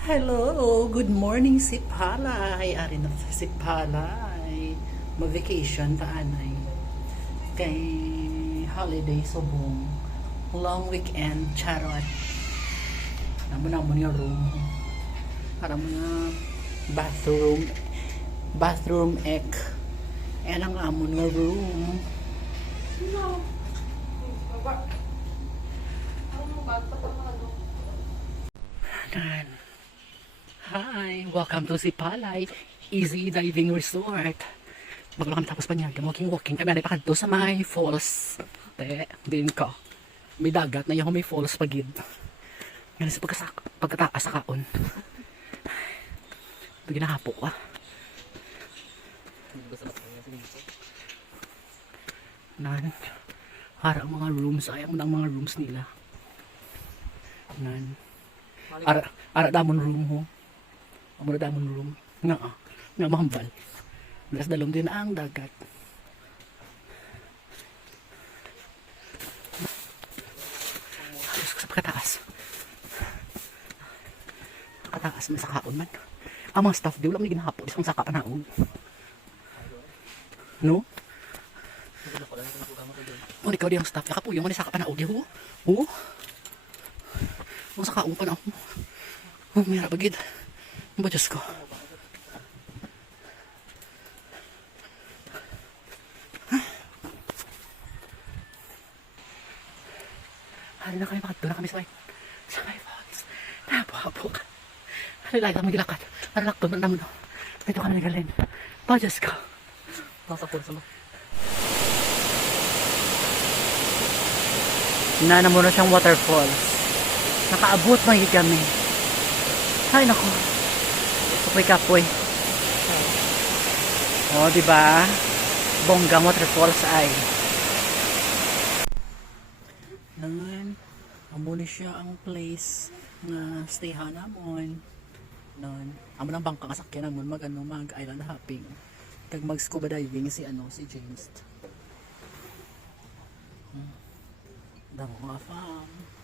Hello, good morning Sipalay. Ari na si Sipalay. Ma-vacation ta anay. Kay holiday subong. Long weekend charot. Naman yung room. Para mga bathroom ek. Yan ang amon nga room. Hi, welcome to Sipalay Easy Diving Resort. Bago kami tapos pa niya, walking. Kami na ipakadto sa may falls. Din ko. May dagat na yung may falls pagid. Yan sa pagkataas sa kaon. Ito ginahapo ka. Nan. Harang mga rooms. Ayaw mo ng mga rooms nila. Nan. Ara damon room ho. Amuro damon room. Nga mahambal. Belas dalom din ang dagat. Sa pagkataas. Pagkataas man sa kaon man. Ang mga staff di wala may ginahapo. Isang saka panaon. No? O ikaw di ang staff. Yakapuyo man saka panaon. Ho? Ho? Ang saka kaon panaon. Oh, mayroon bagid. Ano ba Diyos ko? Hari na kami makadto na kami sa may falls. Napahapok. Hari lang kami gilakad. Hari lakto na naman. Dito ka na nagalin. Ba Diyos ko? Nasa falls mo. Nana mo na siyang waterfalls. Nakaabot man yun kami. Ay nako. Kapoy. Oh, di ba? Bongga waterfalls ay. Nan, amo ni siya ang place na stayhan namon. Nan, amo nang bangka kasakyan namon mag island hopping. Kag mag scuba diving si James. Damo nga fam.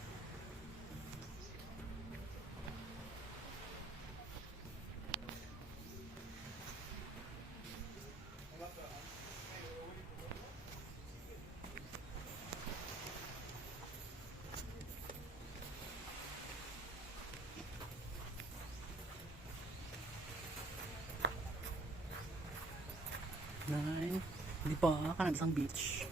Nine. Hindi pa kanang isang beach.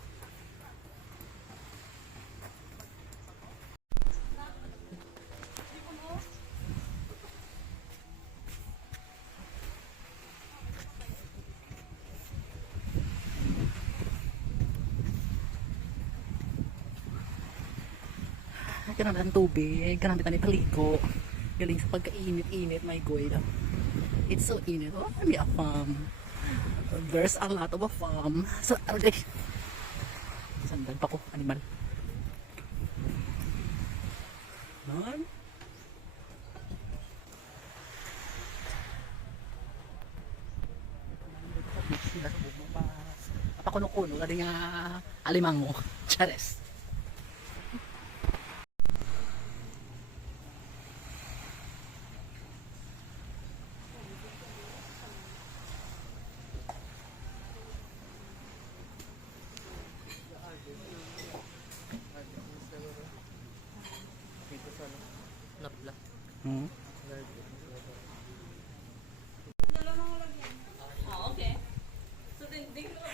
Kanang ang tubig, kanang bitan ni paligo. Galing sa pagkainit-init, my God. It's so init. Oh, may a farm. There's a lot of a farm. So, okay. Sandan pa ko, animal. Non? Pakuno-kuno, kasi nga alimango. Chares.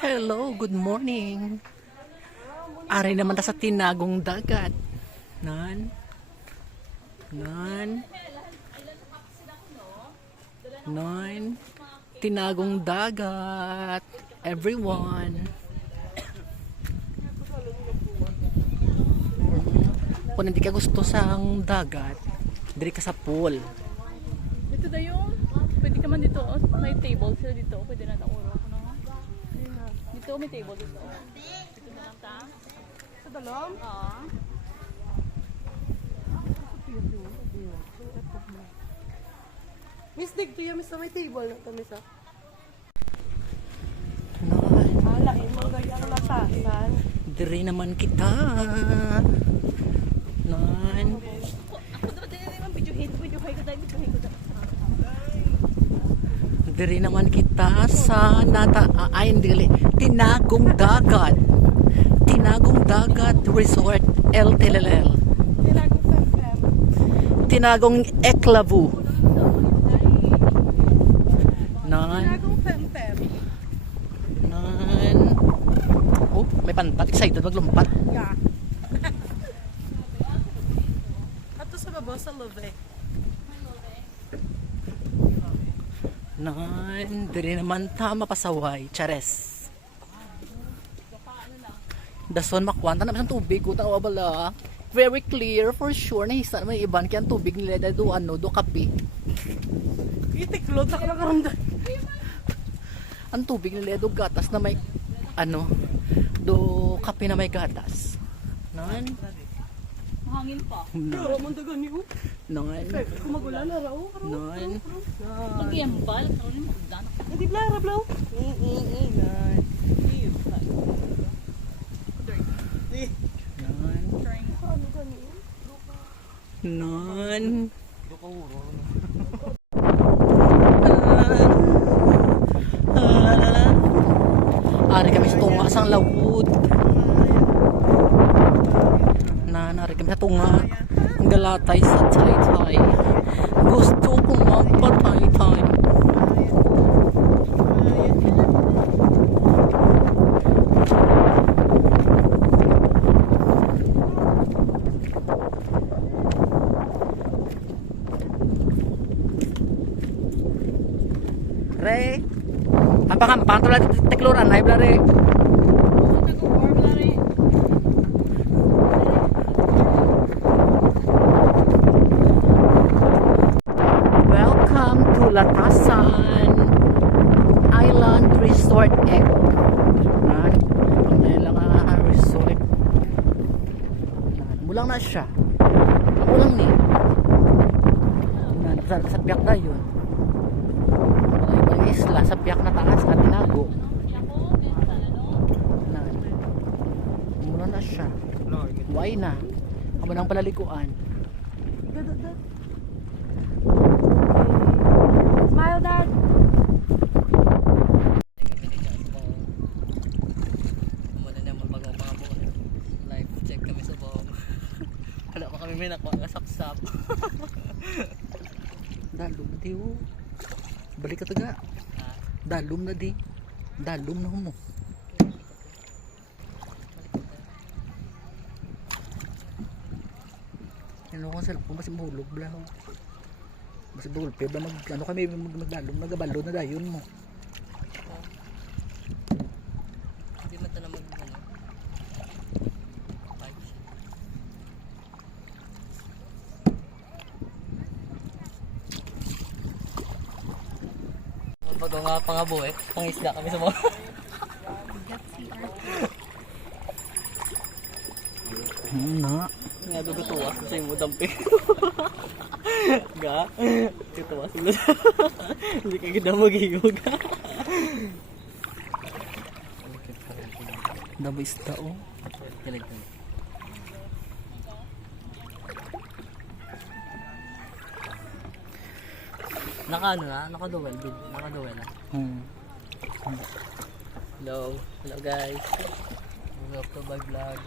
Hello, good morning. Aray naman ta sa tinagong dagat. Nan. Tinagong dagat. Everyone. Kung hindi ka gusto sa dagat, diri ka sa pool. Dito dayo. Pwede ka man dito. May table sila dito. Pwede na nauro ko na. Dito may table dito. Dito na lang ta. Sa dalom? Oo. Miss Dig to yan, miss may table na to, miss. Nan. Hala, mo gaya ang latasan. Diri naman kita. Diri naman kita sa Tinagong Dagat. Tinagong Dagat Resort LTLL. Tinagong Fem-Fem. Tinagong Eklavu. Nan. Tinagong Fem-Fem. Nan. Oh, may pantat. Excited maglumpat. Yeah. Ato sa baba sa Love. Nan. Diri naman tama pasaway. Chares. Dason makwanta naman sa tubig. Kutawa bala. Very clear for sure. Nahisa naman yung iban. Kaya ang tubig nila do kape. Itiklod sa kalakaramda. Ang tubig nila do gatas na may do kape na may gatas. Nan. Mahangin pa. Pero mo dagan niyo. Nan. Kumagulan na raw. Nan. Pag-iambal, karoon yung magdano. Hindi blara blaw. Nan. Ano ganito? Nan. Ari kami sa tunga sang lawod. Ari kami sa tunga. Ang galatay sa Taytay. Gusto ko magpataytay. Re, kampang-kampang tulad tekluran na ibla re. Welcome to Latasan Island Resort Egg. Nan, ang nilang resort. Nan, mulang na siya. Mulang ni. Nan, sa biyak na yun. Isla sa piyak na taas at tinago. Muna na siya. Why na? Amo nang palalikuan. Smile, Dad. Live check kami sa bawang. Wala pa kami may nakuha nga sapsap. Dalom na di oh. Balik ka taga. Dalom na di. Dalom na humo. Ano kong cellphone basi mahulog bla. Basi bulpe ba ano kami magdalom nagabalo na dayon mo. Hindi man ta na pag nga pangabo pangisda kami sa mga na nga dugutuwas sa imo dampi ga tutuwas mo hindi ka gida magigog dabo isda oh naka-duel na. Hello guys. Welcome to my vlog.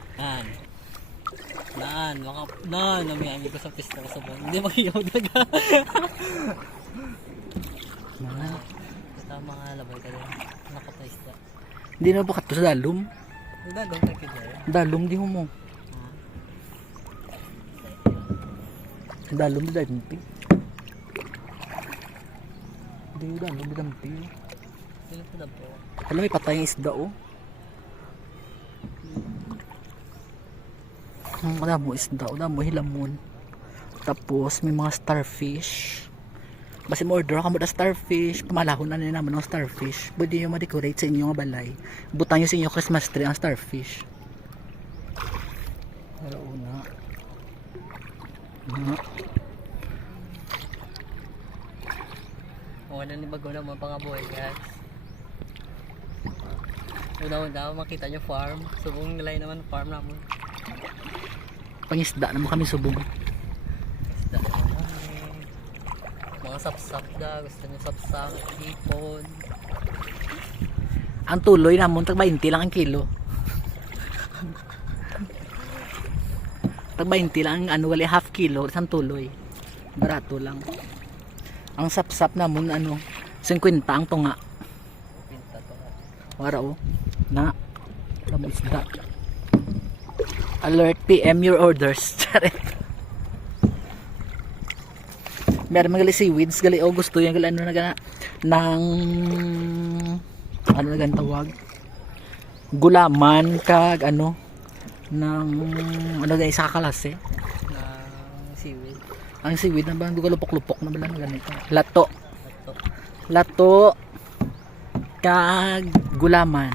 Nami ko sa pista ko sa bawang. Hindi makiyaw daga. Basta mga labay ka rin. Nakataista. Hindi na bukat to sa dalom. Dalom tayo dyan. Dalom di mo. Dalom di dampi. Hindi dalom di dampi. Alam may patay yung isda oh. Wala mo isda, wala mo hilamon. Tapos may mga starfish. Basta mo order ka mo na starfish, pamalahon na nila naman ng starfish. Pwede nyo ma-decorate sa inyong balay. Butang nyo sa inyong Christmas tree ang starfish. Wala una. Wala ni bago na mga pangabuhay guys. Una-una makita nyo farm. Subong nilay naman farm naman. Pangisda naman kami subong. Isda naman kami. Mga Mga sapsap da, gusto niyo sapsap, hipon. Ang tuloy namon tag 20 lang ang kilo. Tag 20 lang ang ano wali half kilo isang tuloy. Barato lang. Ang sapsap namon ano 50 ang tunga. Pinta to. Wara o. Na. Isda. Alert PM your orders. Charet. Meron mga gali seaweeds gali o gusto yan gali ano na gana ng ano na ganang tawag gulaman kag ano ng ano gani sa kalase Ng seaweed. ang seaweed na ba lupok-lupok na ba lang ganito lato Ito. lato kag gulaman